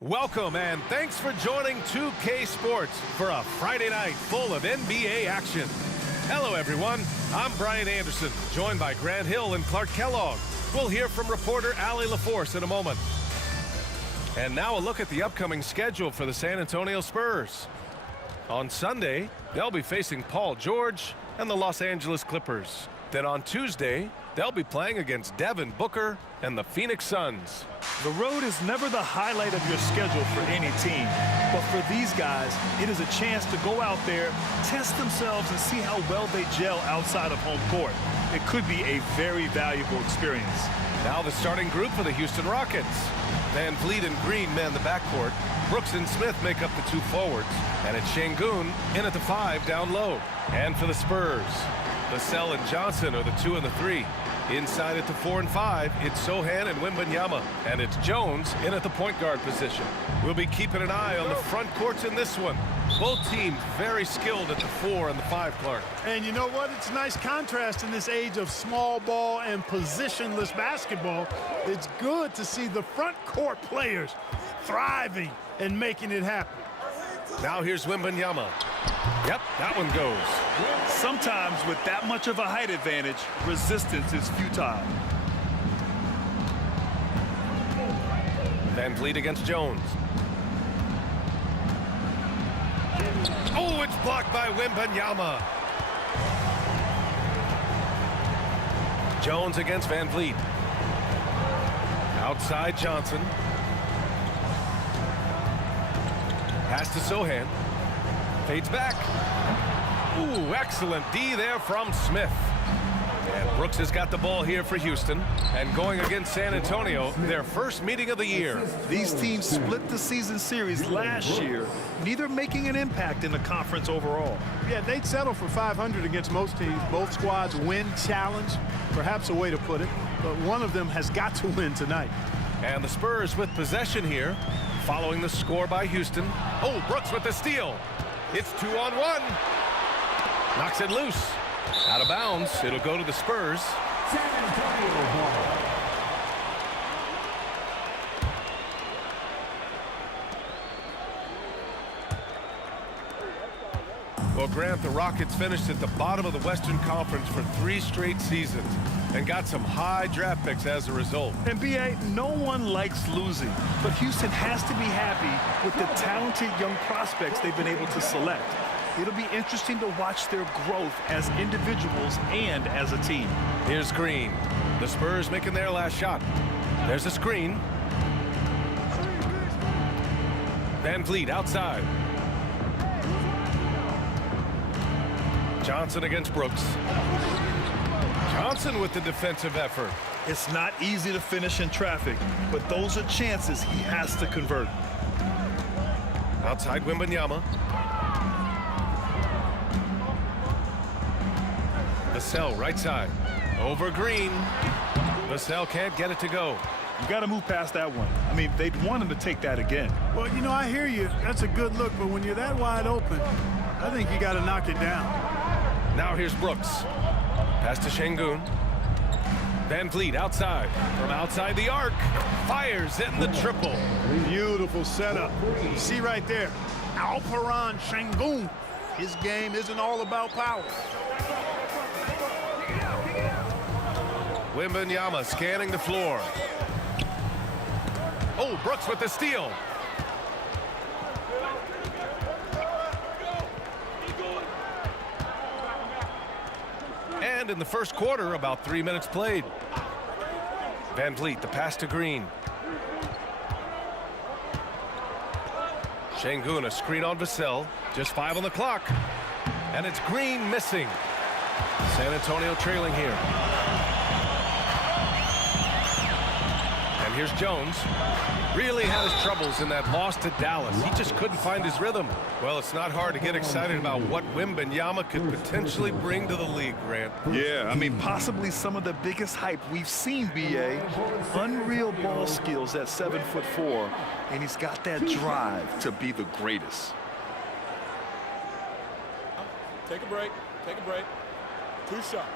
Welcome and thanks for joining 2K Sports for a Friday night full of NBA action. Hello everyone, I'm Brian Anderson, joined by Grant Hill and Clark Kellogg. We'll hear from reporter Allie LaForce in a moment. And now a look at the upcoming schedule for the San Antonio Spurs. On Sunday, they'll be facing Paul George and the Los Angeles Clippers. Then on Tuesday, they'll be playing against Devin Booker and the Phoenix Suns. The road is never the highlight of your schedule for any team. But for these guys, it is a chance to go out there, test themselves, and see how well they gel outside of home court. It could be a very valuable experience. Now the starting group for the Houston Rockets. Van Vliet and Green man the backcourt. Brooks and Smith make up the two forwards. And it's Şengün in at the 5 down low. And for the Spurs, Vassell and Johnson are the 2 and the 3. Inside at the 4 and 5, it's Sochan and Wembanyama. And it's Jones in at the point guard position. We'll be keeping an eye on the front courts in this one. Both teams very skilled at the 4 and the 5, Clark. And you know what? It's a nice contrast in this age of small ball and positionless basketball. It's good to see the front court players thriving and making it happen. Now here's Wembanyama. Yep, that one goes. Sometimes with that much of a height advantage, resistance is futile. Van Vliet against Jones. Oh, it's blocked by Wembanyama. Jones against Van Vliet. Outside Johnson. Pass to Sochan. Fades back. Ooh, excellent D there from Smith. And Brooks has got the ball here for Houston. And going against San Antonio, their first meeting of the year. These teams split the season series last year, neither making an impact in the conference overall. Yeah, they'd settle for 500 against most teams. Both squads win challenge, perhaps a way to put it. But one of them has got to win tonight. And the Spurs with possession here, following the score by Houston. Oh, Brooks with the steal. It's 2-on-1. Knocks it loose. Out of bounds. It'll go to the Spurs. San Antonio ball. Well, Grant, the Rockets finished at the bottom of the Western Conference for 3 straight seasons and got some high draft picks as a result. And B.A., no one likes losing, but Houston has to be happy with the talented young prospects they've been able to select. It'll be interesting to watch their growth as individuals and as a team. Here's Green. The Spurs making their last shot. There's a screen. Van Vliet outside. Johnson against Brooks. Johnson with the defensive effort. It's not easy to finish in traffic, but those are chances he has to convert. Outside Wembanyama. Vassell right side. Over Green. Vassell can't get it to go. You got to move past that one. I mean, they'd want him to take that again. Well, you know, I hear you. That's a good look, but when you're that wide open, I think you got to knock it down. Now here's Brooks. Pass to Şengün. Van Vliet outside. From outside the arc. Fires in the triple. Beautiful setup. You see right there, Alperen Şengün. His game isn't all about power. Wembanyama scanning the floor. Oh, Brooks with the steal. And in the first quarter, about 3 minutes played. Van Vliet, the pass to Green. Şengün, a screen on Vassell. Just 5 on the clock. And it's Green missing. San Antonio trailing here. And here's Jones. Really had his troubles in that loss to Dallas. He just couldn't find his rhythm. Well, it's not hard to get excited about what Wembanyama could potentially bring to the league, Grant. Yeah, I mean, possibly some of the biggest hype we've seen, B.A. Unreal ball skills at 7'4", and he's got that drive to be the greatest. Take a break. Take a break. 2 shots.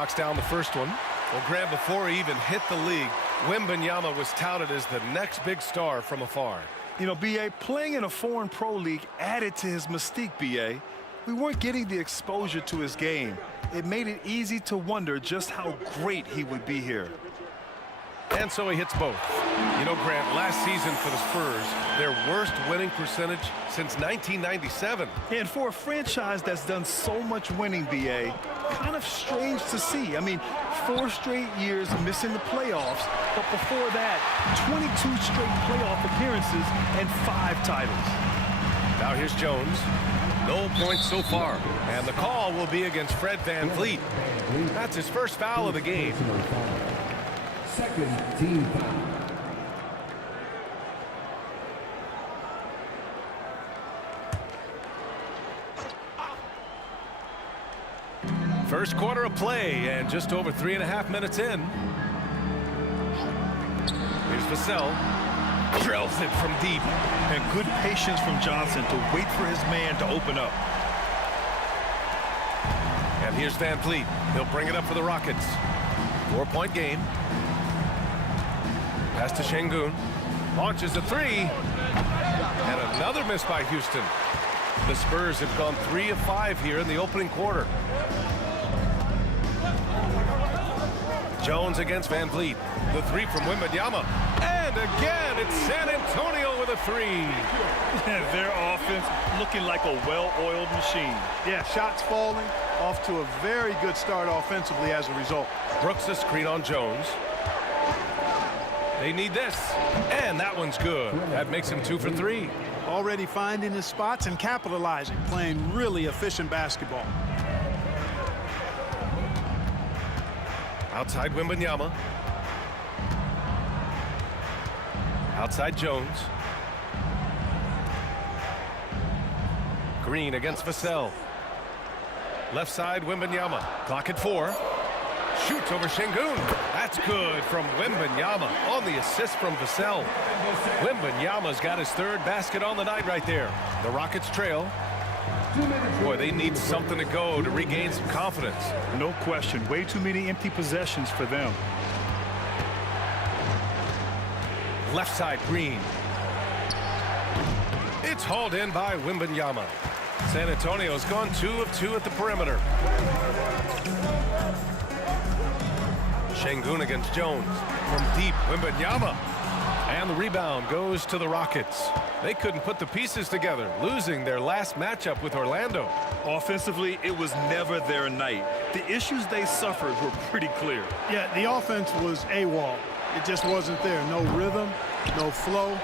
knocks down the first one. Well, Graham, before he even hit the league, Wembanyama was touted as the next big star from afar. You know, B.A., playing in a foreign pro league added to his mystique, B.A. We weren't getting the exposure to his game. It made it easy to wonder just how great he would be here. And so he hits both. You know, Grant, last season for the Spurs, their worst winning percentage since 1997. And for a franchise that's done so much winning, B.A., kind of strange to see. I mean, 4 straight years missing the playoffs, but before that, 22 straight playoff appearances and 5 titles. Now here's Jones. No points so far. And the call will be against Fred VanVleet. That's his first foul of the game. Second team foul. First quarter of play and just over 3.5 minutes in. Here's Vassell. Drills it from deep. And good patience from Johnson to wait for his man to open up. And here's VanVleet. He'll bring it up for the Rockets. 4-point game. Pass to Şengün. Launches a 3. And another miss by Houston. The Spurs have gone 3 of 5 here in the opening quarter. Jones against VanVleet. The 3 from Wembanyama. And again, it's San Antonio with a 3. Their offense looking like a well-oiled machine. Yeah, shots falling, off to a very good start offensively as a result. Brooks a screen on Jones. They need this. And that one's good. That makes him 2 for 3. Already finding his spots and capitalizing, playing really efficient basketball. Outside Wembanyama. Outside Jones. Green against Vassell. Left side Wembanyama. Clock at 4. Shoots over Şengün. That's good from Wembanyama on the assist from Vassell. Wembanyama's got his 3rd basket on the night right there. The Rockets trail. Boy, they need something to go to regain some confidence. No question. Way too many empty possessions for them. Left side Green. It's hauled in by Wembanyama. San Antonio's gone 2 of 2 at the perimeter. Şengün against Jones. From deep, Wembanyama. And the rebound goes to the Rockets. They couldn't put the pieces together, losing their last matchup with Orlando. Offensively, it was never their night. The issues they suffered were pretty clear. Yeah, the offense was AWOL. It just wasn't there. No rhythm, no flow,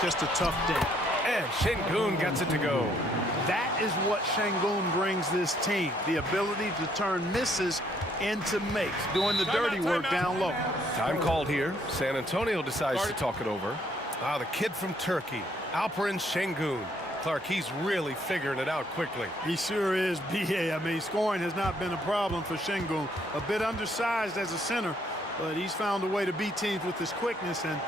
just a tough day. And Şengün gets it to go. That is what Şengün brings this team, the ability to turn misses into makes, doing the dirty work down low. Time called here. San Antonio decides to talk it over. The kid from Turkey, Alperen Şengün. Clark, he's really figuring it out quickly. He sure is, B.A. I mean, scoring has not been a problem for Şengün. A bit undersized as a center, but he's found a way to beat teams with his quickness, and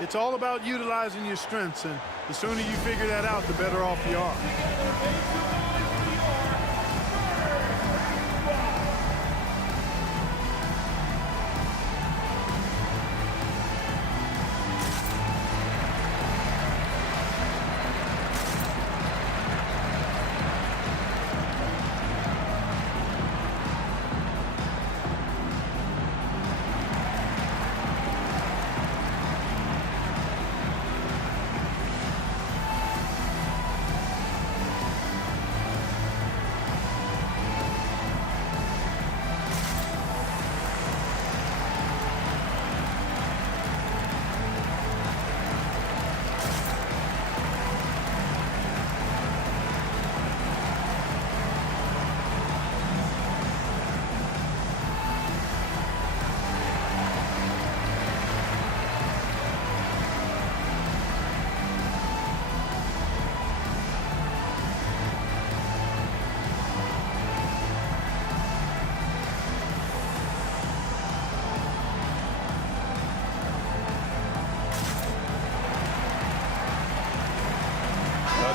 it's all about utilizing your strengths, and the sooner you figure that out, the better off you are.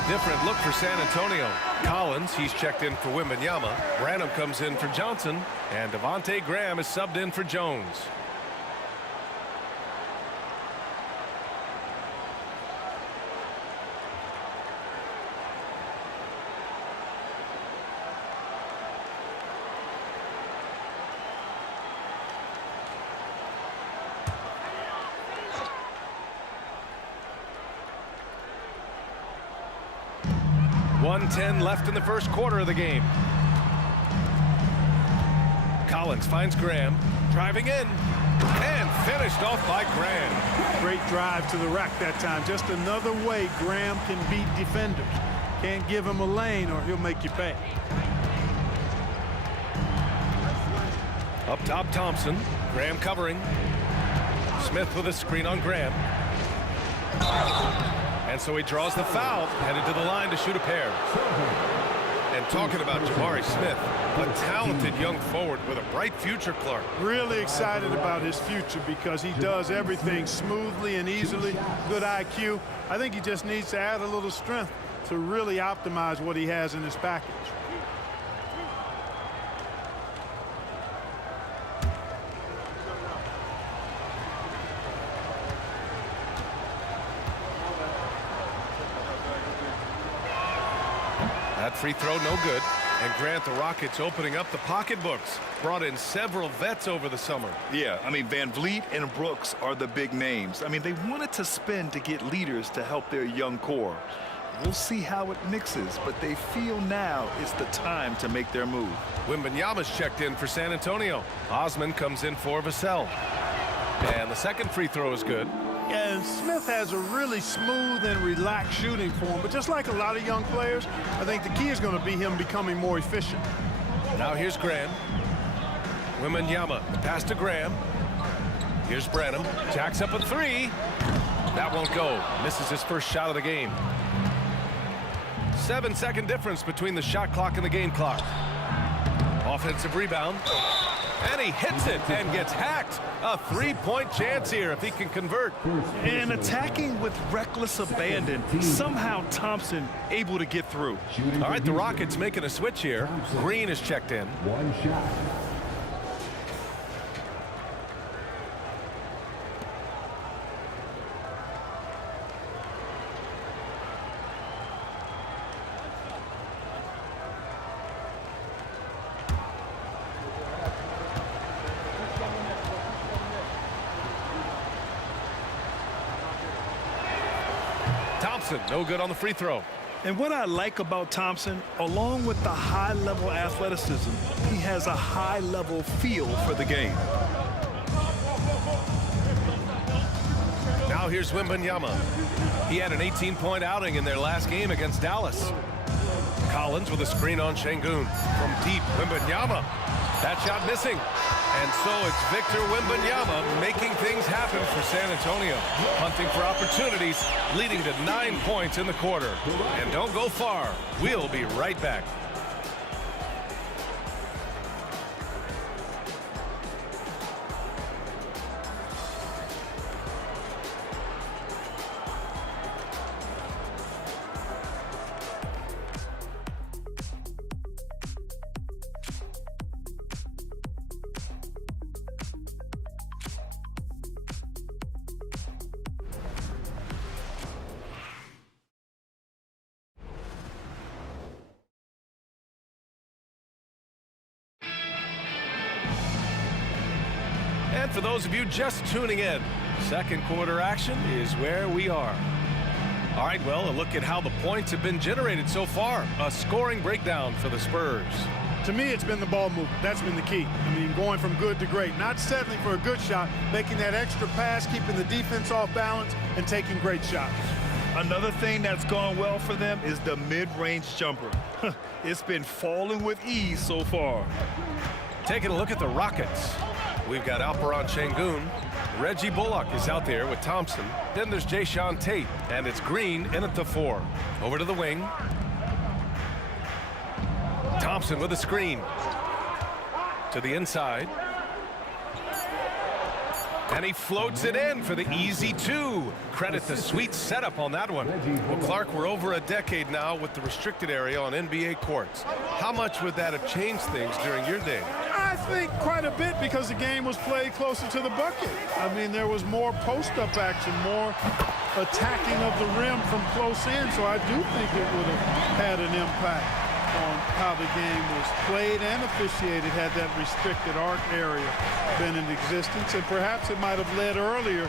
different look for San Antonio. Collins, he's checked in for Wembanyama. Branham comes in for Johnson. And Devontae Graham is subbed in for Jones. .110 left in the first quarter of the game. Collins finds Graham, driving in, and finished off by Graham. Great drive to the rack that time. Just another way Graham can beat defenders. Can't give him a lane or he'll make you pay. Up top, Thompson. Graham covering. Smith with a screen on Graham. And so he draws the foul, headed to the line to shoot a pair. And talking about Jabari Smith, a talented young forward with a bright future, Clark. Really excited about his future because he does everything smoothly and easily. Good IQ. I think he just needs to add a little strength to really optimize what he has in his package. That free throw no good. And Grant, the Rockets opening up the pocketbooks. Brought in several vets over the summer. Yeah, I mean, Van Vliet and Brooks are the big names. I mean, they wanted to spend to get leaders to help their young core. We'll see how it mixes, but they feel now is the time to make their move. Wembanyama's checked in for San Antonio. Osman comes in for Vassell. And the second free throw is good. And Smith has a really smooth and relaxed shooting form, but just like a lot of young players, I think the key is going to be him becoming more efficient. Now here's Graham. Wembanyama, pass to Graham. Here's Branham, jacks up a three. That won't go. Misses his first shot of the game. 7-second difference between the shot clock and the game clock. Offensive rebound. And he hits it and gets hacked. A three-point chance here if he can convert. And attacking with reckless abandon. Somehow Thompson able to get through. All right, the Rockets making a switch here. Green is checked in. One shot. Thompson, no good on the free throw. And what I like about Thompson, along with the high-level athleticism, he has a high-level feel for the game. Now here's Wembanyama. He had an 18-point outing in their last game against Dallas. Collins with a screen on Şengün. From deep, Wembanyama. That shot missing. And so it's Victor Wembanyama making things happen for San Antonio. Hunting for opportunities, leading to 9 points in the quarter. And don't go far. We'll be right back. And for those of you just tuning in, second quarter action is where we are. All right, well, a look at how the points have been generated so far. A scoring breakdown for the Spurs. To me, it's been the ball movement. That's been the key. I mean, going from good to great. Not settling for a good shot, making that extra pass, keeping the defense off balance, and taking great shots. Another thing that's gone well for them is the mid-range jumper. It's been falling with ease so far. Taking a look at the Rockets. We've got Alperon Şengün. Reggie Bullock is out there with Thompson. Then there's Jayshawn Tate, and it's Green in at the 4. Over to the wing. Thompson with a screen. To the inside. And he floats it in for the easy two. Credit the sweet setup on that one. Well, Clark, we're over a decade now with the restricted area on NBA courts. How much would that have changed things during your day? I think quite a bit, because the game was played closer to the bucket. I mean, there was more post-up action, more attacking of the rim from close in, so I do think it would have had an impact on how the game was played and officiated had that restricted arc area been in existence. And perhaps it might have led earlier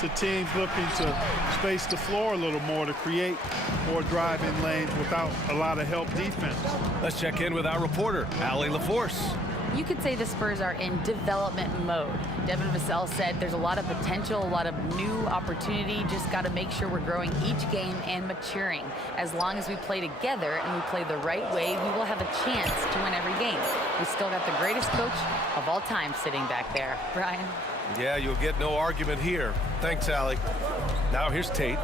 to teams looking to space the floor a little more to create more driving lanes without a lot of help defense. Let's check in with our reporter, Allie LaForce. You could say the Spurs are in development mode. Devin Vassell said there's a lot of potential, a lot of new opportunity. Just got to make sure we're growing each game and maturing. As long as we play together and we play the right way, we will have a chance to win every game. We still got the greatest coach of all time sitting back there. Brian? Yeah, you'll get no argument here. Thanks, Allie. Now here's Tate.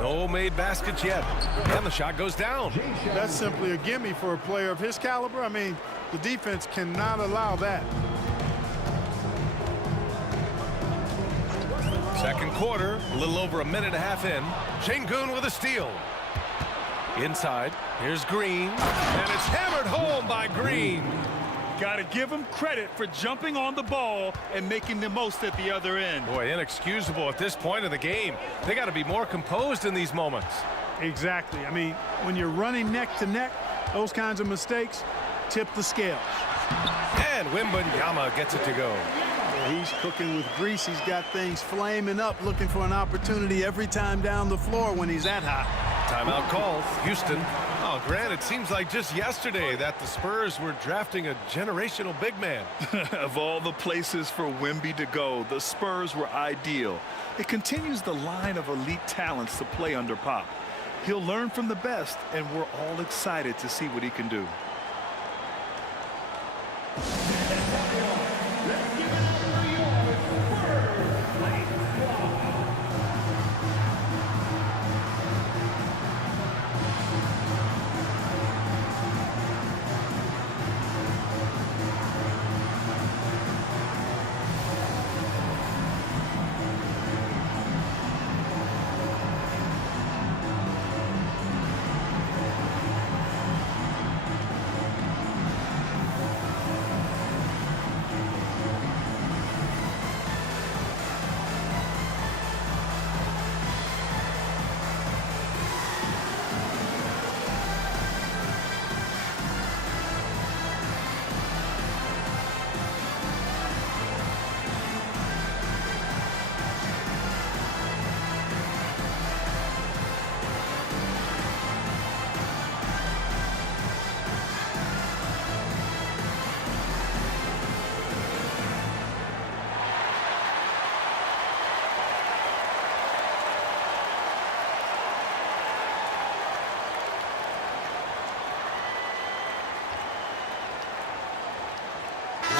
No made baskets yet. And the shot goes down. That's simply a gimme for a player of his caliber. I mean, the defense cannot allow that. Second quarter, a little over a minute and a half in. Şengün with a steal. Inside, here's Green. And it's hammered home by Green. Got to give him credit for jumping on the ball and making the most at the other end. Boy, inexcusable at this point of the game. They got to be more composed in these moments. Exactly. I mean, when you're running neck to neck, those kinds of mistakes tip the scales. And Wembanyama gets it to go. He's cooking with grease. He's got things flaming up, looking for an opportunity every time down the floor when he's that hot. Timeout call, Houston. Oh, Grant, it seems like just yesterday that the Spurs were drafting a generational big man. Of all the places for Wemby to go, the Spurs were ideal. It continues the line of elite talents to play under Pop. He'll learn from the best, and we're all excited to see what he can do.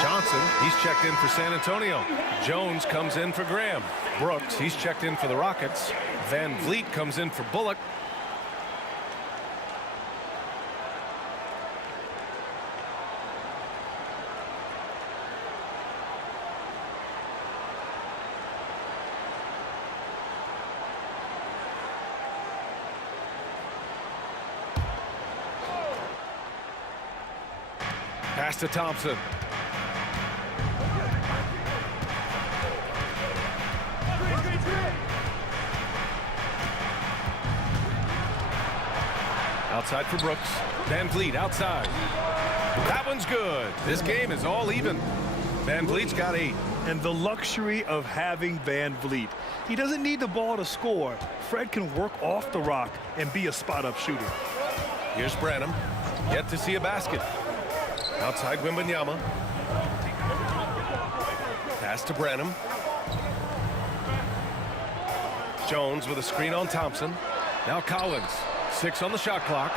Johnson, he's checked in for San Antonio. Jones comes in for Graham. Brooks, he's checked in for the Rockets. Van Vliet comes in for Bullock. Pass to Thompson. Outside for Brooks. Van Vliet outside. That one's good. This game is all even. Van Vliet's got 8. And the luxury of having Van Vliet. He doesn't need the ball to score. Fred can work off the rock and be a spot-up shooter. Here's Branham. Yet to see a basket. Outside Wembanyama. Pass to Branham. Jones with a screen on Thompson. Now Collins. 6 on the shot clock.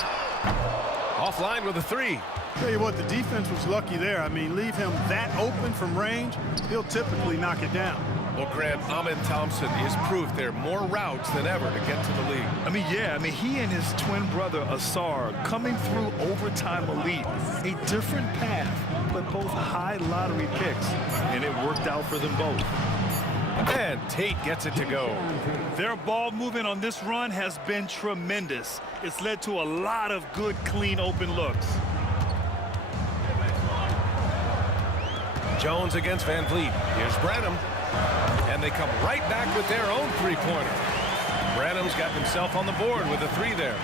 Offline with a 3. Tell you what, the defense was lucky there. I mean, leave him that open from range, he'll typically knock it down. Well, Grant, Amen Thompson is proof there are more routes than ever to get to the league. He and his twin brother Asar coming through overtime elite. A different path, but both high lottery picks, and it worked out for them both. And Tate gets it to go. Their ball movement on this run has been tremendous. It's led to a lot of good, clean, open looks. Jones against Van Vliet. Here's Branham. And they come right back with their own three-pointer. Branham's got himself on the board with a three there.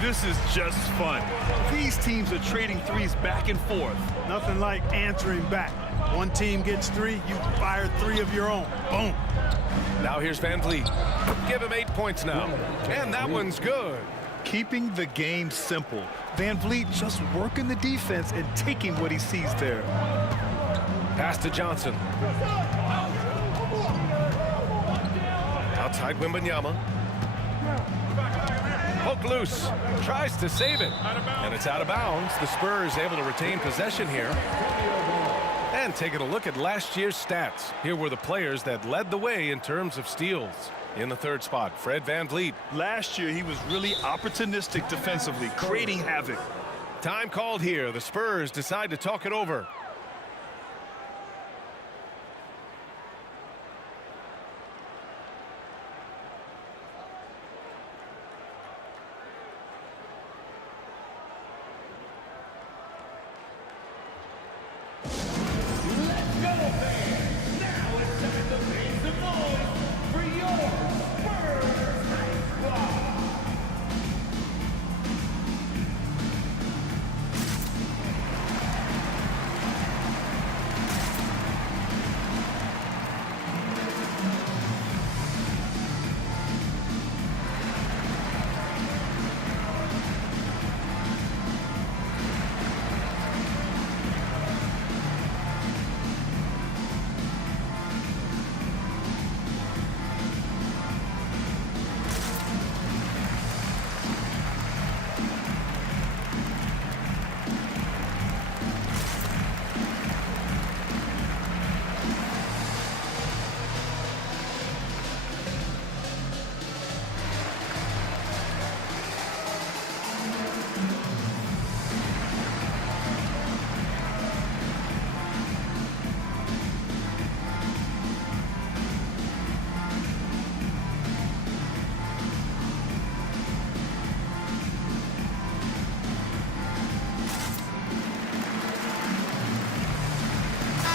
This is just fun. These teams are trading threes back and forth. Nothing like answering back. One team gets three, you fire three of your own. Boom. Now here's Van Vliet. Give him 8 points now. And that one's good. Keeping the game simple. Van Vliet just working the defense and taking what he sees there. Pass to Johnson. Outside Wembanyama. Poke loose. Tries to save it. And it's out of bounds. The Spurs able to retain possession here. And taking a look at last year's stats. Here were the players that led the way in terms of steals. In the third spot, Fred Van Vliet. Last year, he was really opportunistic defensively, creating havoc. Time called here. The Spurs decide to talk it over.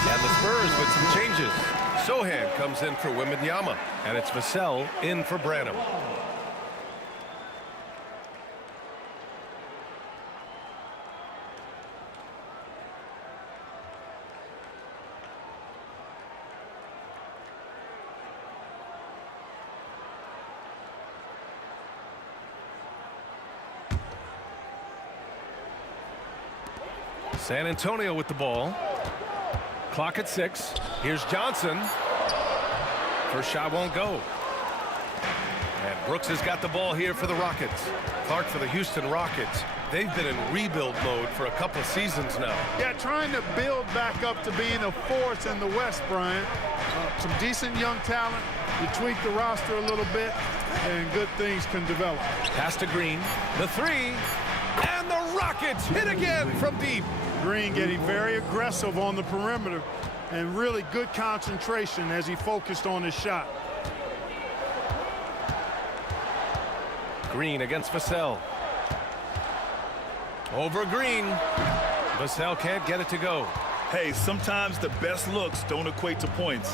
And the Spurs with some changes. Sohan comes in for Wembanyama, and it's Vassell in for Branham. San Antonio with the ball. Clock at 6. Here's Johnson. First shot won't go. And Brooks has got the ball here for the Rockets. Clark for the Houston Rockets. They've been in rebuild mode for a couple of seasons now. Yeah, trying to build back up to being a force in the West, Brian. Some decent young talent. You tweak the roster a little bit, and good things can develop. Pass to Green. The three. And the Rockets hit again from deep. Green getting very aggressive on the perimeter and really good concentration as he focused on his shot. Green against Vassell. Over Green. Vassell can't get it to go. Hey, sometimes the best looks don't equate to points.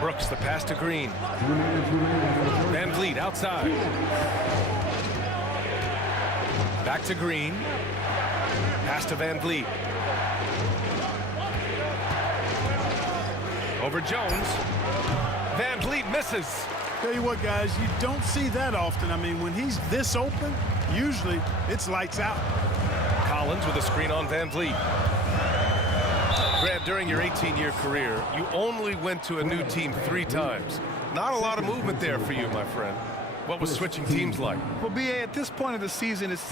Brooks the pass to Green. Van Vliet outside. Back to Green. Pass to Van Vliet. Over Jones. Van Vliet misses. Tell you what, guys, you don't see that often. I mean, when he's this open, usually it's lights out. Collins with a screen on Van Vliet. Grant, during your 18-year career, you only went to a new team 3 times. Not a lot of movement there for you, my friend. What was switching teams like? Well, B.A., at this point of the season, it's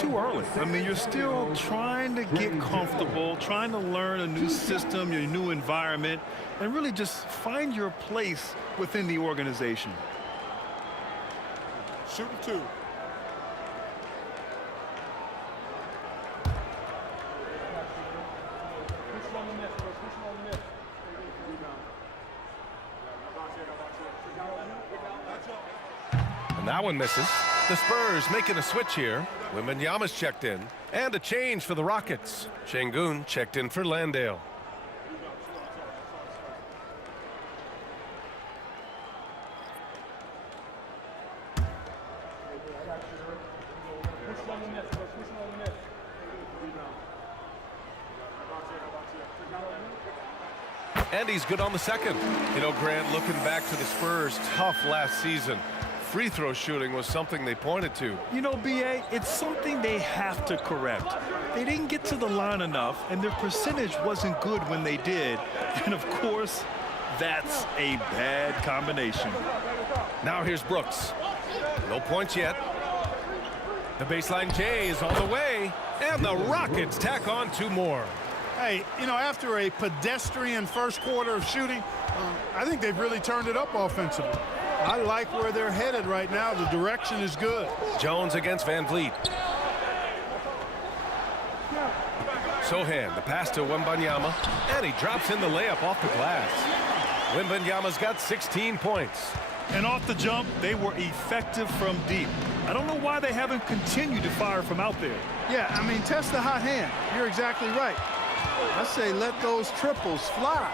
too early. I mean, you're still trying to get comfortable, trying to learn a new system, your new environment, and really just find your place within the organization. Shooting 2. And that one misses. The Spurs making a switch here. Wembanyama's checked in. And a change for the Rockets. Şengün checked in for Landale. And he's good on the second. You know, Grant, looking back to the Spurs' tough last season, free throw shooting was something they pointed to. You know, B.A., it's something they have to correct. They didn't get to the line enough, and their percentage wasn't good when they did. And, of course, that's a bad combination. Now here's Brooks. No points yet. The baseline J is on the way, and the Rockets tack on 2 more. Hey, you know, after a pedestrian first quarter of shooting, I think they've really turned it up offensively. I like where they're headed right now. The direction is good. Jones against Van Vliet. Sohan, the pass to Wembanyama, and he drops in the layup off the glass. Wembanyama's got 16 points. And off the jump, they were effective from deep. I don't know why they haven't continued to fire from out there. Yeah, I mean, test the hot hand. You're exactly right. I say let those triples fly.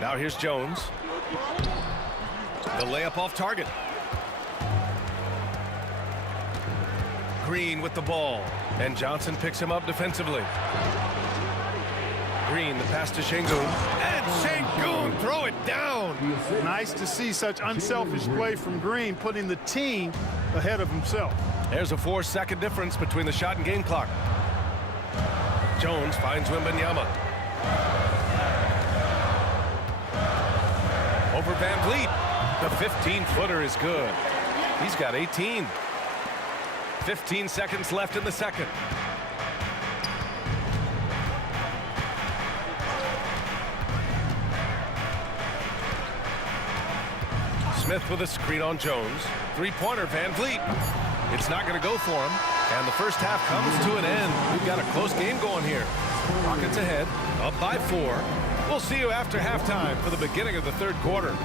Now here's Jones. The layup off target. Green with the ball. And Johnson picks him up defensively. Green, the pass to Şengün. And Şengün throw it down. Nice to see such unselfish play from Green, putting the team ahead of himself. There's a 4-second difference between the shot and game clock. Jones finds Wembanyama. Over Van Vliet. The 15-footer is good. He's got 18. 15 seconds left in the second. Smith with a screen on Jones. Three-pointer, Van Vliet. It's not going to go for him. And the first half comes to an end. We've got a close game going here. Rockets ahead, up by 4. We'll see you after halftime for the beginning of the third quarter.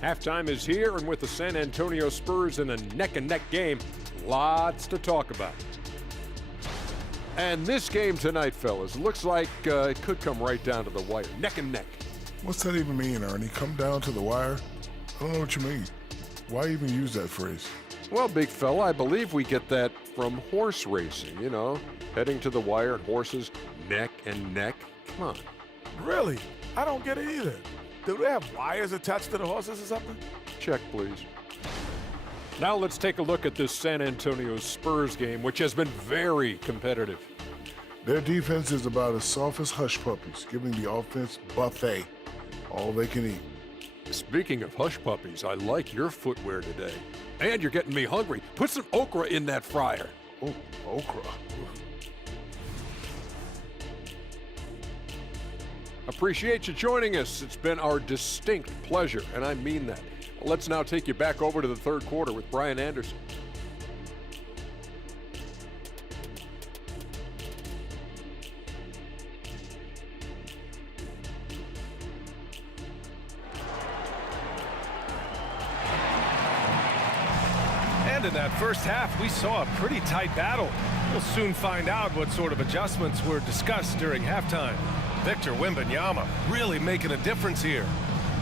Halftime is here, and with the San Antonio Spurs in a neck-and-neck game, lots to talk about. And this game tonight, fellas, looks like it could come right down to the wire. Neck and neck. What's that even mean, Ernie? Come down to the wire? I don't know what you mean. Why even use that phrase? Well, big fella, I believe we get that from horse racing, you know, heading to the wire and horses neck and neck. Come on. Really? I don't get it either. Do they have wires attached to the horses or something? Check, please. Now let's take a look at this San Antonio Spurs game, which has been very competitive. Their defense is about as soft as hush puppies, giving the offense buffet, all they can eat. Speaking of hush puppies, I like your footwear today. And you're getting me hungry. Put some okra in that fryer. Oh, okra. Appreciate you joining us. It's been our distinct pleasure, and I mean that. Let's now take you back over to the third quarter with Brian Anderson. And in that first half, we saw a pretty tight battle. We'll soon find out what sort of adjustments were discussed during halftime. Victor Wembanyama really making a difference here.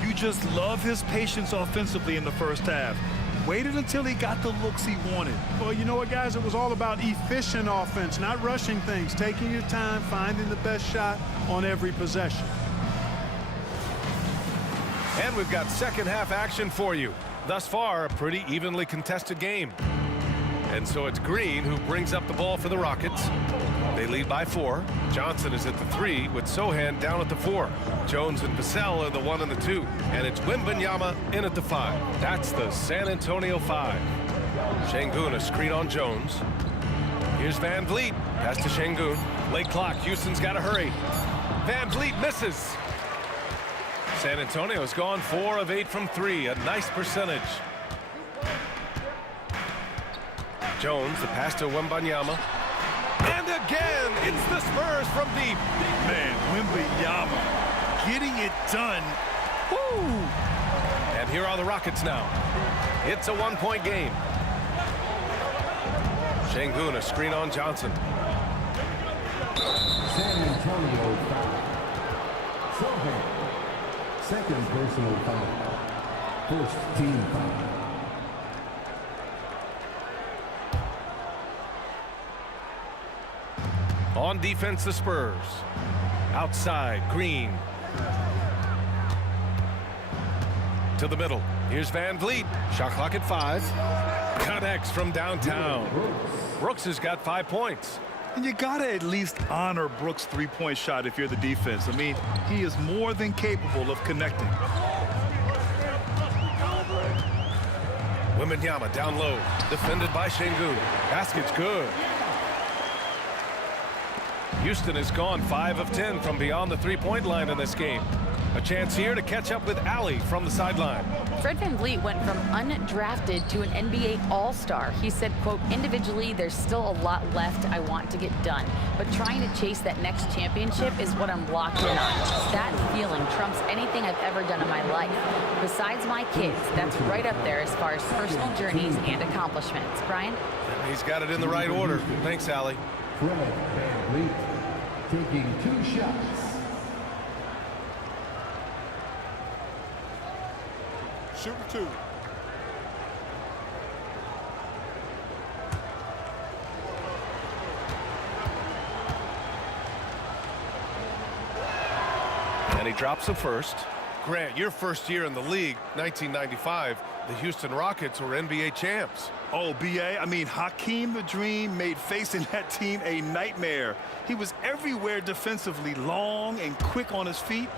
You just love his patience offensively in the first half. Waited until he got the looks he wanted. Well, you know what, guys? It was all about efficient offense, not rushing things, taking your time, finding the best shot on every possession. And we've got second half action for you. Thus far, a pretty evenly contested game. And so it's Green who brings up the ball for the Rockets. They lead by 4. Johnson is at the 3 with Sohan down at the 4. Jones and Vassell are the 1 and the 2. And it's Wembanyama in at the 5. That's the San Antonio 5. Şengün a screen on Jones. Here's Van Vliet. Pass to Şengün. Late clock. Houston's got to hurry. Van Vliet misses. San Antonio's gone 4 of 8 from 3, a nice percentage. Jones, the pass to Wembanyama. And again, it's the Spurs from deep. Man, Wembanyama getting it done. Woo! And here are the Rockets now. It's a 1-point game. Şengün, a screen on Johnson. San Antonio foul. Sohan. Second personal foul. First team foul. On defense, the Spurs. Outside, Green. To the middle. Here's Van Vliet. Shot clock at 5. Connects from downtown. Brooks has got 5 points. And you got to at least honor Brooks' three-point shot if you're the defense. I mean, he is more than capable of connecting. Wembanyama down low. Defended by Şengün. Basket's good. Houston has gone 5 of 10 from beyond the three-point line in this game. A chance here to catch up with Allie from the sideline. Fred VanVleet went from undrafted to an NBA All-Star. He said, quote, individually, there's still a lot left I want to get done, but trying to chase that next championship is what I'm locked in on. That feeling trumps anything I've ever done in my life. Besides my kids, that's right up there as far as personal journeys and accomplishments. Brian? He's got it in the right order. Thanks, Allie. Fred VanVleet taking 2 shots. Shooting 2. And he drops the first. Grant, your first year in the league, 1995, the Houston Rockets were NBA champs. Oh, B.A., I mean, Hakeem the Dream made facing that team a nightmare. He was everywhere defensively, long and quick on his feet.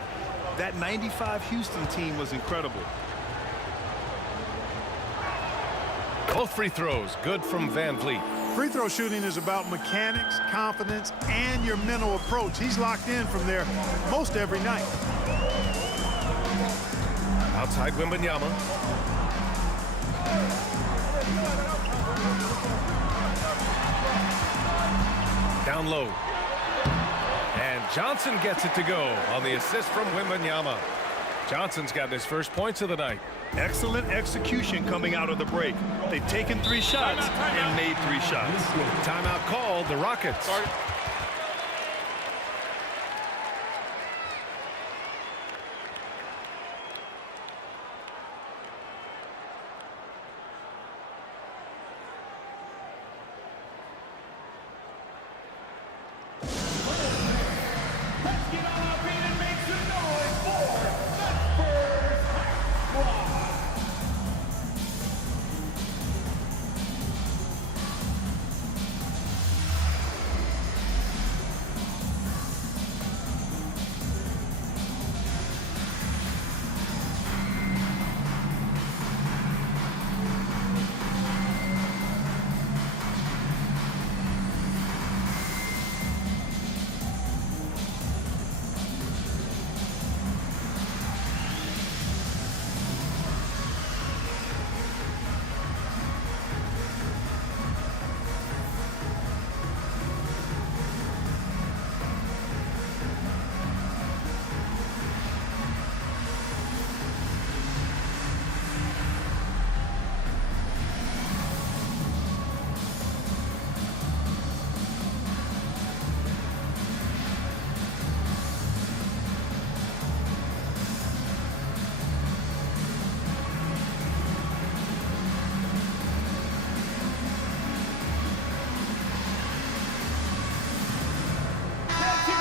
That 95 Houston team was incredible. Both free throws, good from Van Vliet. Free throw shooting is about mechanics, confidence, and your mental approach. He's locked in from there most every night. Outside Wembanyama. Down low. And Johnson gets it to go on the assist from Wembanyama. Johnson's gotten his first points of the night. Excellent execution coming out of the break. They've taken 3 shots and made 3 shots. Timeout called, the Rockets.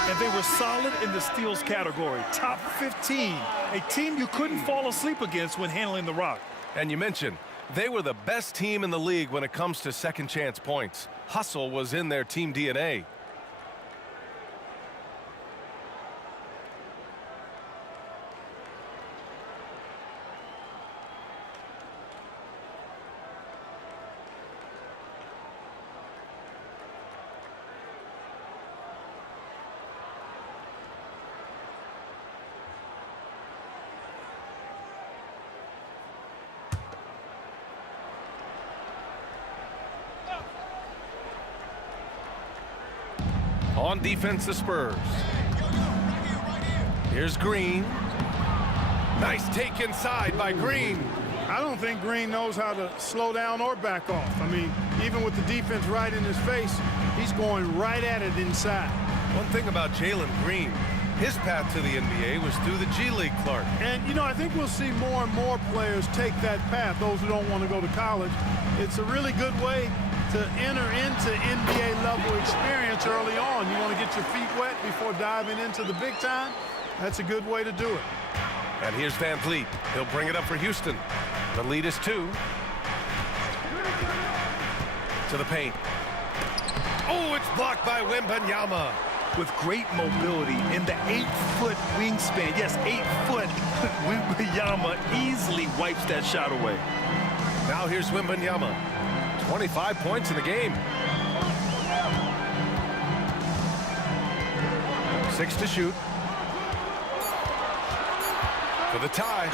And they were solid in the steals category, top 15, a team you couldn't fall asleep against when handling the rock. And you mentioned, they were the best team in the league when it comes to second chance points. Hustle was in their team DNA. On defense, the Spurs. Here's Green. Nice take inside by Green. I don't think Green knows how to slow down or back off. I mean, even with the defense right in his face, he's going right at it inside. One thing about Jalen Green, his path to the NBA was through the G League, Clark. And, you know, I think we'll see more and more players take that path, those who don't want to go to college. It's a really good way to enter into NBA level experience early on. You want to get your feet wet before diving into the big time? That's a good way to do it. And here's Van Vliet. He'll bring it up for Houston. The lead is 2. To the paint. Oh, it's blocked by Wembanyama. With great mobility in the 8-foot wingspan. Yes, 8-foot. Wembanyama easily wipes that shot away. Now here's Wembanyama. 25 points in the game. 6 to shoot. For the tie.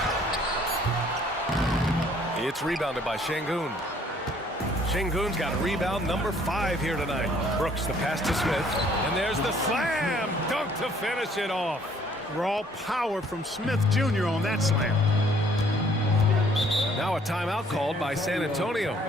It's rebounded by Şengün. Şengün's got a rebound number 5 here tonight. Brooks the pass to Smith. And there's the slam dunk to finish it off. Raw power from Smith Jr. on that slam. Now a timeout called by San Antonio.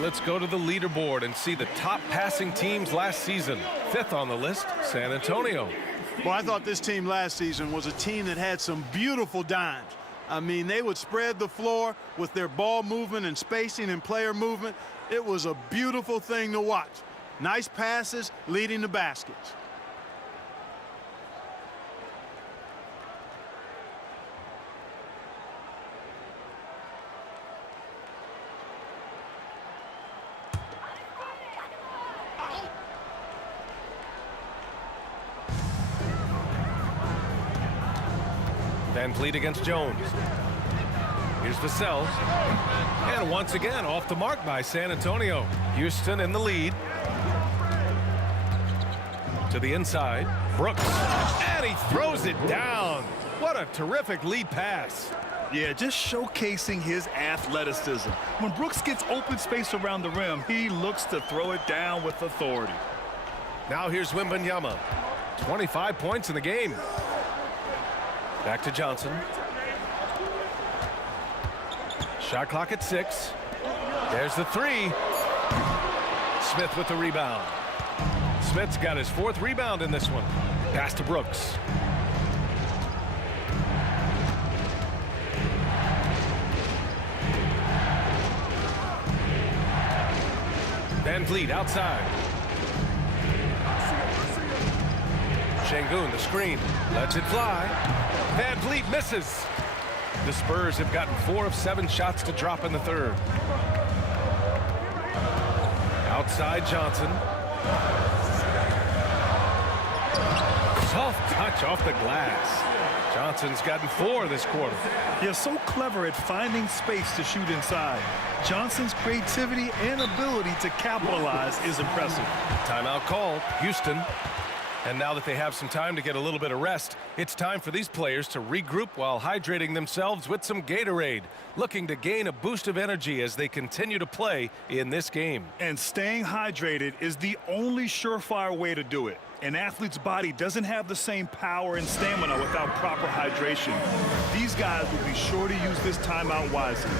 Let's go to the leaderboard and see the top passing teams last season. 5th on the list, San Antonio. Well, I thought this team last season was a team that had some beautiful dimes. I mean, they would spread the floor with their ball movement and spacing and player movement. It was a beautiful thing to watch. Nice passes leading to baskets. Van Vliet against Jones. Here's Vassell. And once again, off the mark by San Antonio. Houston in the lead. To the inside. Brooks. And he throws it down. What a terrific lead pass. Yeah, just showcasing his athleticism. When Brooks gets open space around the rim, he looks to throw it down with authority. Now here's Wembanyama. 25 points in the game. Back to Johnson. Shot clock at 6. There's the 3. Smith with the rebound. Smith's got his 4th rebound in this one. Pass to Brooks. Van Vliet outside. Şengün, the screen, lets it fly. Van Vliet misses. The Spurs have gotten 4 of 7 shots to drop in the 3rd. Outside Johnson. Soft touch off the glass. Johnson's gotten 4 this quarter. He is so clever at finding space to shoot inside. Johnson's creativity and ability to capitalize is impressive. Timeout called, Houston. And now that they have some time to get a little bit of rest, it's time for these players to regroup while hydrating themselves with some Gatorade, looking to gain a boost of energy as they continue to play in this game. And staying hydrated is the only surefire way to do it. An athlete's body doesn't have the same power and stamina without proper hydration. These guys will be sure to use this timeout wisely.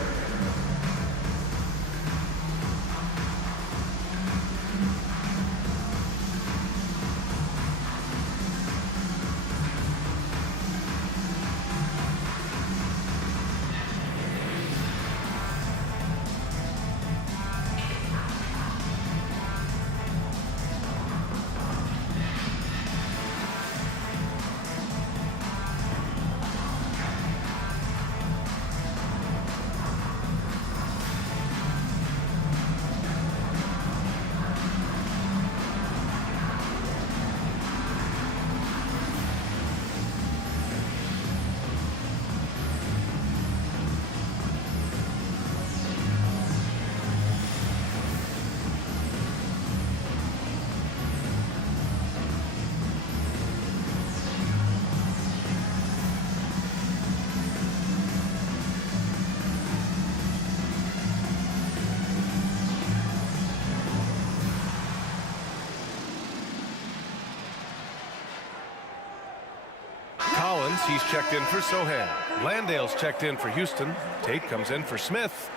He's checked in for Sohan. Landale's checked in for Houston. Tate comes in for Smith.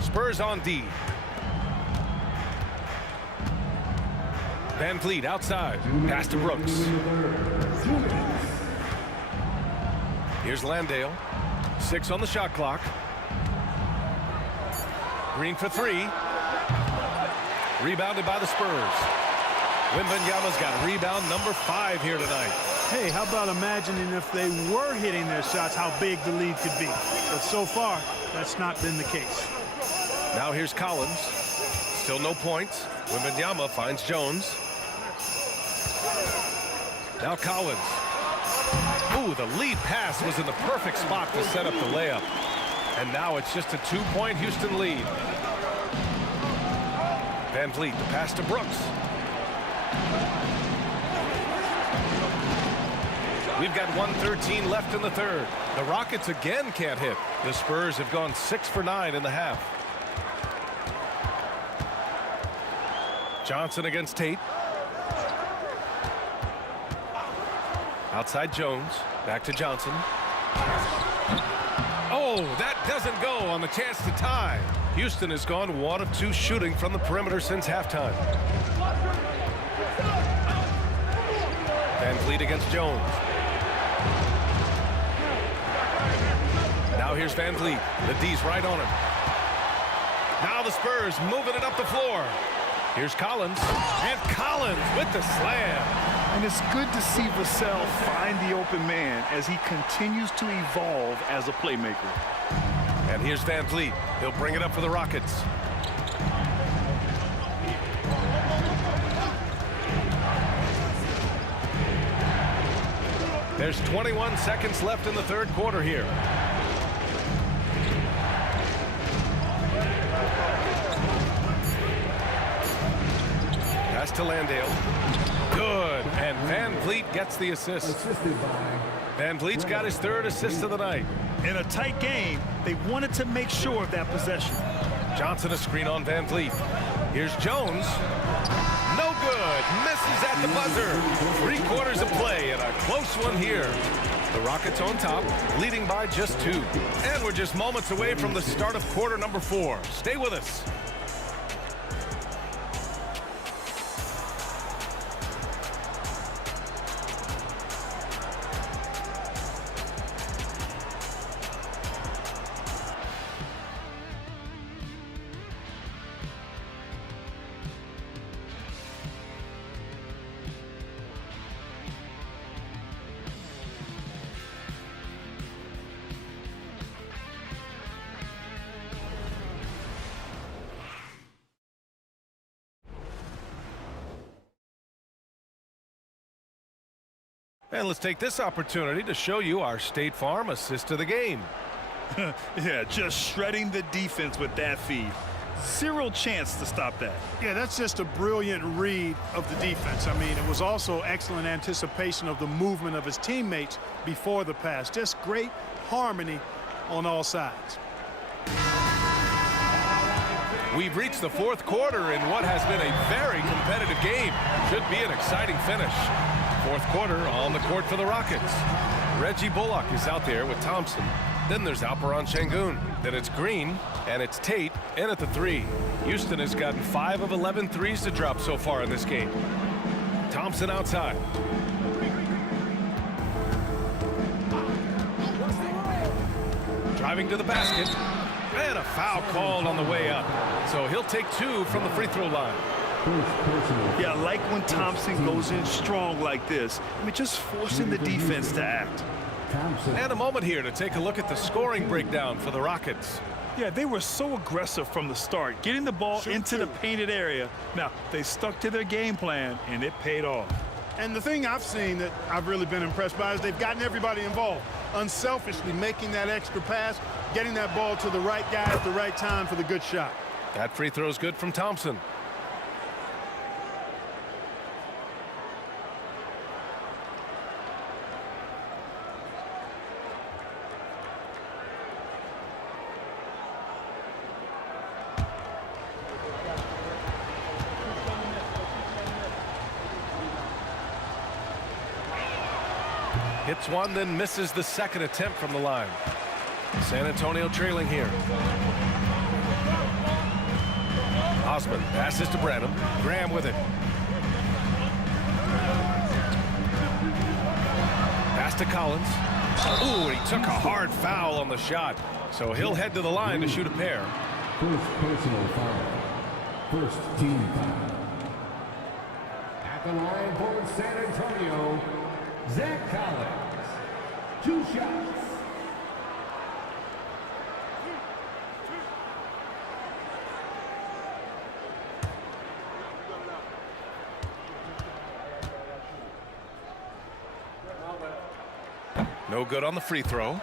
Spurs on D. Van Vliet outside. Pass to Brooks. Here's Landale. 6 on the shot clock. Green for 3. Rebounded by the Spurs. Wembanyama's got rebound number 5 here tonight. Hey, how about imagining if they were hitting their shots, how big the lead could be. But so far, that's not been the case. Now here's Collins. Still no points. Wembanyama finds Jones. Now Collins. Ooh, the lead pass was in the perfect spot to set up the layup. And now it's just a 2-point Houston lead. Van Vliet, the pass to Brooks. We've got 1:13 left in the third. The Rockets again can't hit. The Spurs have gone 6 for 9 in the half. Johnson against Tate. Outside Jones. Back to Johnson. Oh, that doesn't go on the chance to tie. Houston has gone 1 of 2 shooting from the perimeter since halftime. Van Vliet against Jones. Now here's Van Vliet. The D's right on him. Now the Spurs moving it up the floor. Here's Collins. And Collins with the slam. And it's good to see Vassell find the open man as he continues to evolve as a playmaker. And here's Van Vliet. He'll bring it up for the Rockets. There's 21 seconds left in the third quarter here. Pass to Landale. Good. And Van Vliet gets the assist. Van Vliet's got his 3rd assist of the night. In a tight game, they wanted to make sure of that possession. Johnson a screen on Van Vliet. Here's Jones. No good. Misses at the buzzer. 3 quarters of play and a close one here. The Rockets on top, leading by just 2. And we're just moments away from the start of quarter number 4. Stay with us. And let's take this opportunity to show you our State Farm assist of the game. Yeah, just shredding the defense with that feed. Zero chance to stop that. Yeah, that's just a brilliant read of the defense. I mean, it was also excellent anticipation of the movement of his teammates before the pass. Just great harmony on all sides. We've reached the fourth quarter in what has been a very competitive game. Should be an exciting finish. Fourth quarter on the court for the Rockets. Reggie Bullock is out there with Thompson. Then there's Alperon Şengün. Then it's Green, and it's Tate in at the three. Houston has gotten 5 of 11 threes to drop so far in this game. Thompson outside. Driving to the basket. And a foul called on the way up. So he'll take 2 from the free throw line. Yeah, I like when Thompson goes in strong like this. I mean, just forcing the defense to act. And a moment here to take a look at the scoring breakdown for the Rockets. Yeah, they were so aggressive from the start, getting the ball into the painted area. Now, they stuck to their game plan, and it paid off. And the thing I've seen that I've really been impressed by is they've gotten everybody involved, unselfishly making that extra pass, getting that ball to the right guy at the right time for the good shot. That free throw is good from Thompson. Hits one, then misses the second attempt from the line. San Antonio trailing here. Osman passes to Branham. Graham with it. Pass to Collins. Ooh, he took a hard foul on the shot. So he'll head to the line to shoot a pair. First personal foul. First team foul. At the line for San Antonio, Zach Collins. 2 shots. No good on the free throw.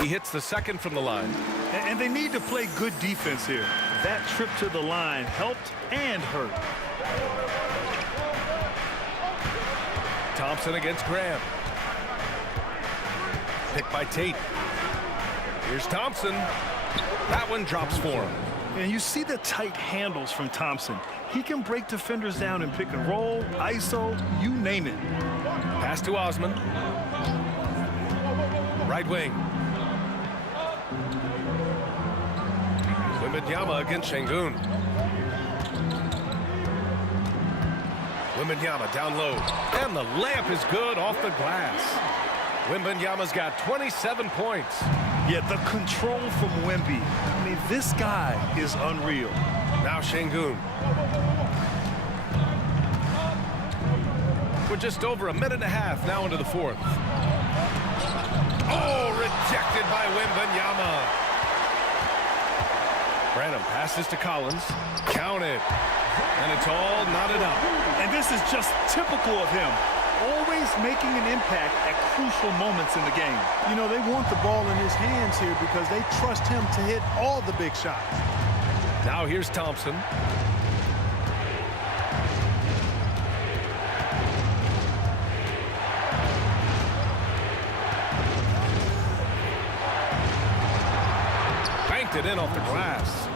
He hits the second from the line. And they need to play good defense here. That trip to the line helped and hurt. Thompson against Graham. Picked by Tate. Here's Thompson. That one drops for him. And you see the tight handles from Thompson. He can break defenders down in pick and roll, ISO, you name it. Pass to Osman. Right wing. Wembanyama against Şengün. Wembanyama down low. And the layup is good off the glass. Wembanyama's got 27 points. Yeah, the control from Wemby. I mean, this guy is unreal. Now Şengün. We're just over a minute and a half now into the fourth. Oh, rejected by Wembanyama. Branham passes to Collins. Counted. And it's all knotted up. And this is just typical of him. Always making an impact at crucial moments in the game. You know, they want the ball in his hands here because they trust him to hit all the big shots. Now here's Thompson. Banked it in off the glass.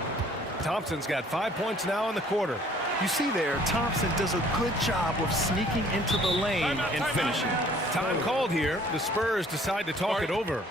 Thompson's got 5 points now in the quarter. You see there, Thompson does a good job of sneaking into the lane and finishing. Time called here. The Spurs decide to talk it over.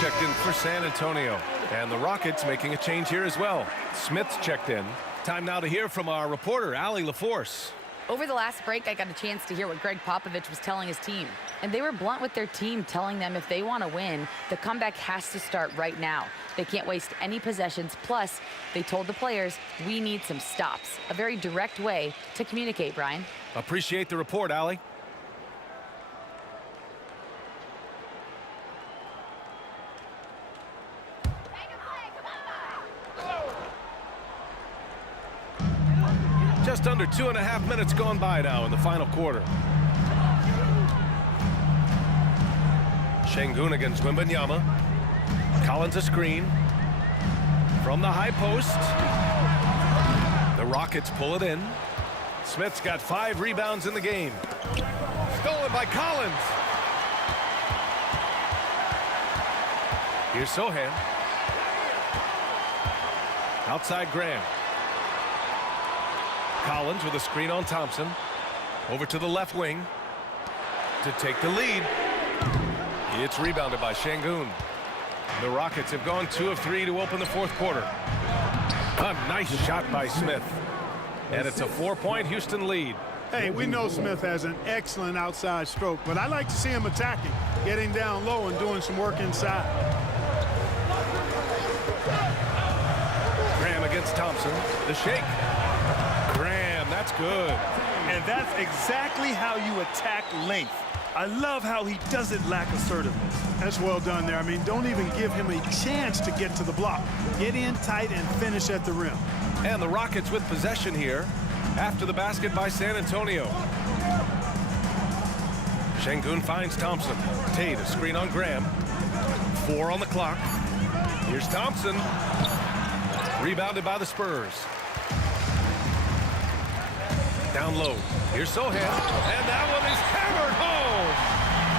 checked in for San Antonio. And the Rockets making a change here as well. Smith's checked in. Time now to hear from our reporter, Allie LaForce. Over the last break, I got a chance to hear what Greg Popovich was telling his team. And they were blunt with their team, telling them if they want to win, the comeback has to start right now. They can't waste any possessions. Plus, they told the players, we need some stops. A very direct way to communicate, Brian. Appreciate the report, Allie. Just under 2.5 minutes gone by now in the final quarter. Şengün against Wembanyama. Collins a screen. From the high post. The Rockets pull it in. Smith's got 5 rebounds in the game. Stolen by Collins. Here's Sohan. Outside Graham. Collins with a screen on Thompson. Over to the left wing to take the lead. It's rebounded by Şengün. The Rockets have gone 2 of 3 to open the fourth quarter. A nice shot by Smith. And it's a 4-point Houston lead. Hey, we know Smith has an excellent outside stroke, but I like to see him attacking, getting down low and doing some work inside. Graham against Thompson. The shake. Graham, that's good. And that's exactly how you attack length. I love how he doesn't lack assertiveness. That's well done there. I mean, don't even give him a chance to get to the block. Get in tight and finish at the rim. And the Rockets with possession here after the basket by San Antonio. Şengün finds Thompson. Tate, a screen on Graham. 4 on the clock. Here's Thompson. Rebounded by the Spurs. Down low. Here's Sohan. And that one is hammered home.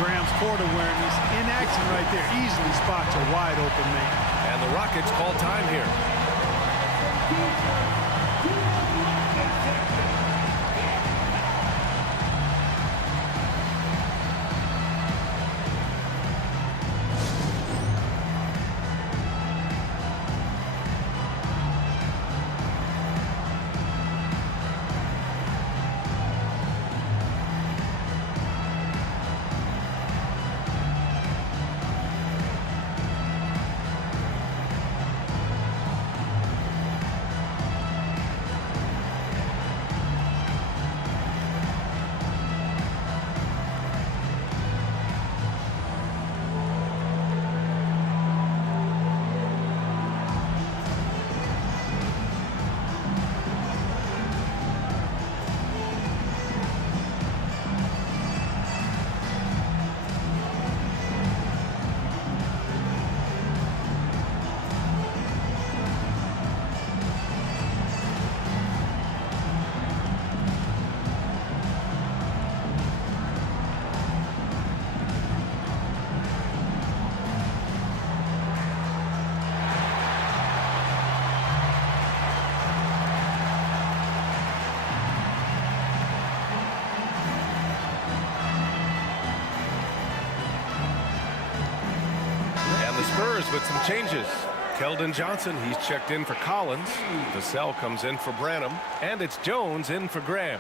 Graham's court awareness in action right there. Easily spots a wide open man. And the Rockets call time here. Spurs with some changes. Keldon Johnson, he's checked in for Collins. Vassell comes in for Branham. And it's Jones in for Graham.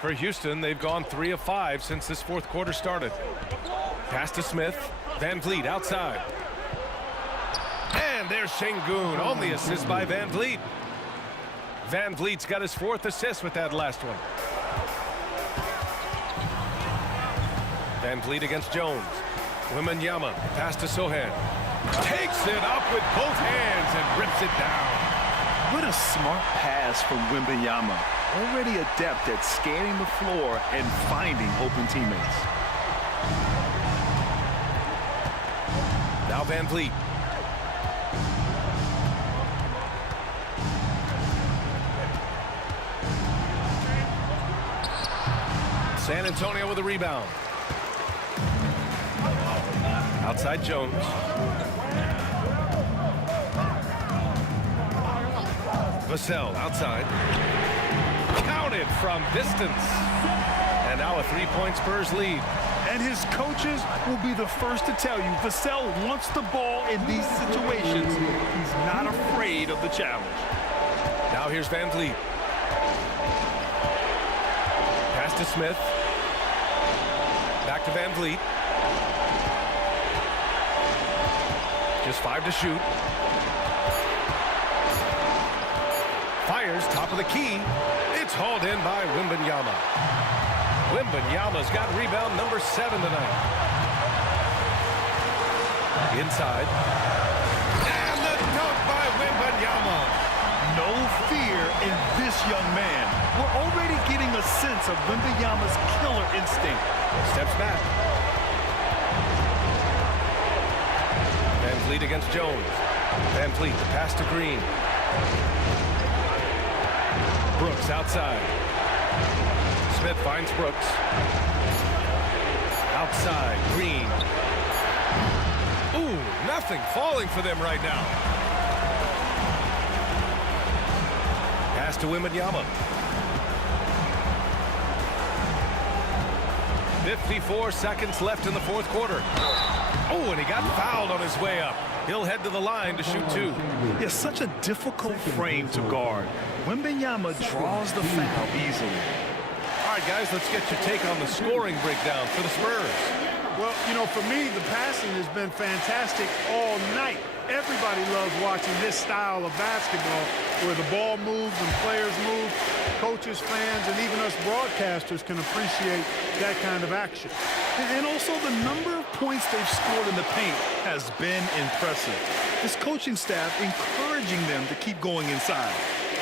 For Houston, they've gone 3 of 5 since this fourth quarter started. Pass to Smith. Van Vliet outside. And there's Şengün on the assist by Van Vliet. Van Vliet's got his 4th assist with that last one. Van Vliet against Jones. Wembanyama, pass to Sohan. Takes it up with both hands and rips it down. What a smart pass from Wembanyama. Already adept at scanning the floor and finding open teammates. Now Van Vliet. San Antonio with a rebound. Outside Jones. Vassell outside. Counted from distance. And now a 3-point Spurs lead. And his coaches will be the first to tell you, Vassell wants the ball in these situations. He's not afraid of the challenge. Now here's Van Vliet. Pass to Smith. Back to Van Vliet. Just 5 to shoot. Fires top of the key. It's hauled in by Wembanyama. Wembanyama's got rebound number 7 tonight. Inside. And the dunk by Wembanyama. No fear in this young man. We're already getting a sense of Wembanyama's killer instinct. Steps back. Van Vliet against Jones. Van Vliet, the pass to Green. Brooks outside. Smith finds Brooks. Outside, Green. Ooh, nothing falling for them right now. Pass to Wembanyama. 54 seconds left in the fourth quarter. Oh, and he got fouled on his way up. He'll head to the line to shoot 2. It's such a difficult frame to guard. Wembanyama draws the foul easily. All right, guys, let's get your take on the scoring breakdown for the Spurs. Well, you know, for me, the passing has been fantastic all night. Everybody loves watching this style of basketball where the ball moves and players move. Coaches, fans, and even us broadcasters can appreciate that kind of action. And also the number of points they've scored in the paint has been impressive. This coaching staff encouraging them to keep going inside.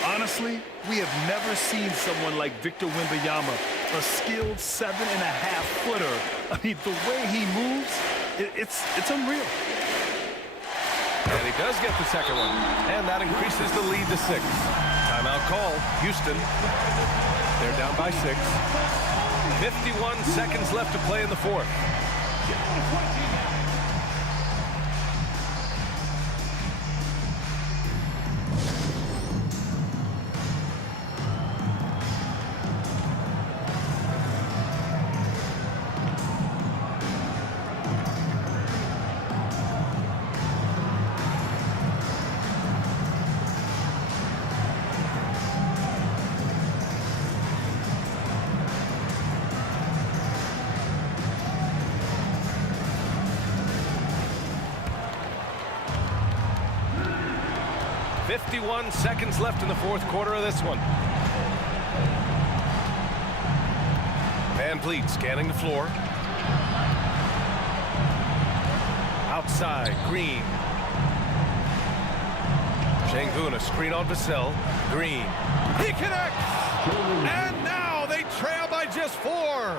Honestly, we have never seen someone like Victor Wembanyama, a skilled 7.5-footer. I mean, the way he moves, it's unreal. And he does get the second one. And that increases the lead to 6. Timeout called. Houston. They're down by 6. 51 seconds left to play in the fourth. Seconds left in the fourth quarter of this one. Van Vliet scanning the floor. Outside, Green. Şengün, a screen on Vassell. Green. He connects! And now they trail by just 4.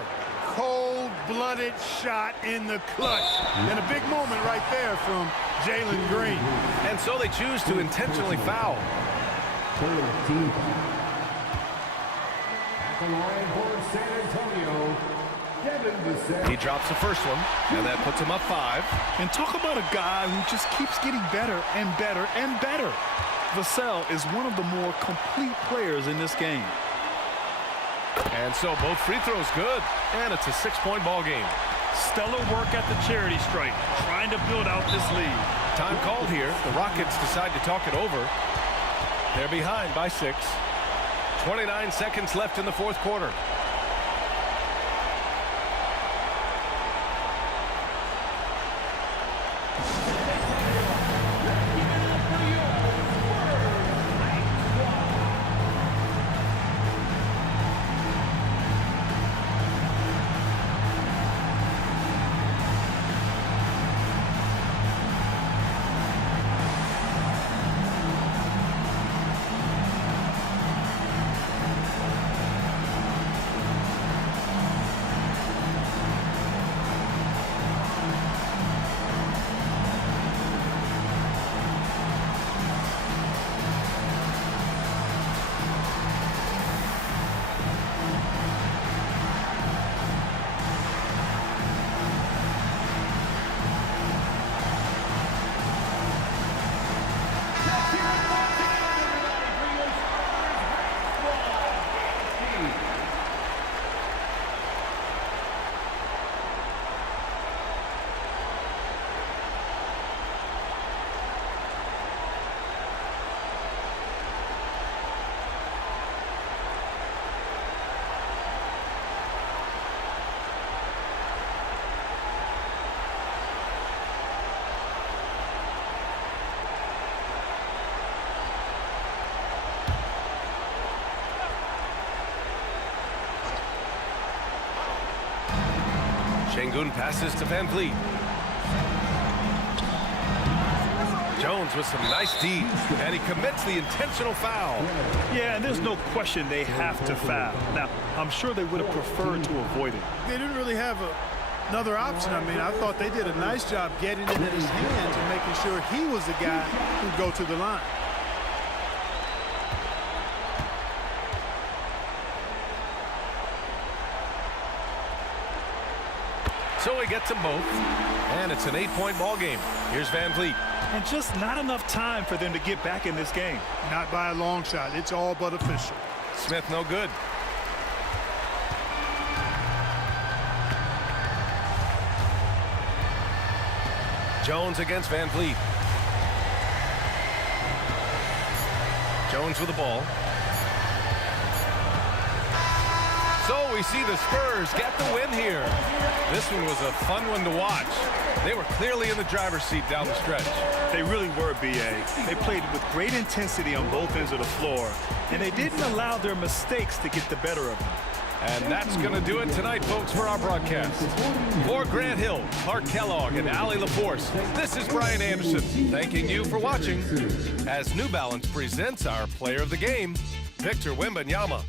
Cold-blooded shot in the clutch. And a big moment right there from Jalen Green. And so they choose to intentionally foul. At the line for San Antonio, Devin Vassell. He drops the first one, and that puts him up 5. And talk about a guy who just keeps getting better and better and better. Vassell is one of the more complete players in this game. And so both free throws good, and it's a 6-point ball game. Stellar work at the charity stripe, trying to build out this lead. Time called here. The Rockets decide to talk it over. They're behind by 6. 29 seconds left in the fourth quarter. Şengün passes to Van Vliet. Jones with some nice D, and he commits the intentional foul. Yeah, and there's no question they have to foul. Now, I'm sure they would have preferred to avoid it. They didn't really have another option. I mean, I thought they did a nice job getting it in his hands and making sure he was the guy who'd go to the line. So he gets them both, and it's an 8-point ball game. Here's Van Vliet. And just not enough time for them to get back in this game. Not by a long shot. It's all but official. Smith no good. Jones against Van Vliet. Jones with the ball. So we see the Spurs get the win here. This one was a fun one to watch. They were clearly in the driver's seat down the stretch. They really were, B.A. They played with great intensity on both ends of the floor, and they didn't allow their mistakes to get the better of them. And that's going to do it tonight, folks, for our broadcast. For Grant Hill, Clark Kellogg, and Allie LaForce, this is Brian Anderson, thanking you for watching as New Balance presents our player of the game, Victor Wembanyama.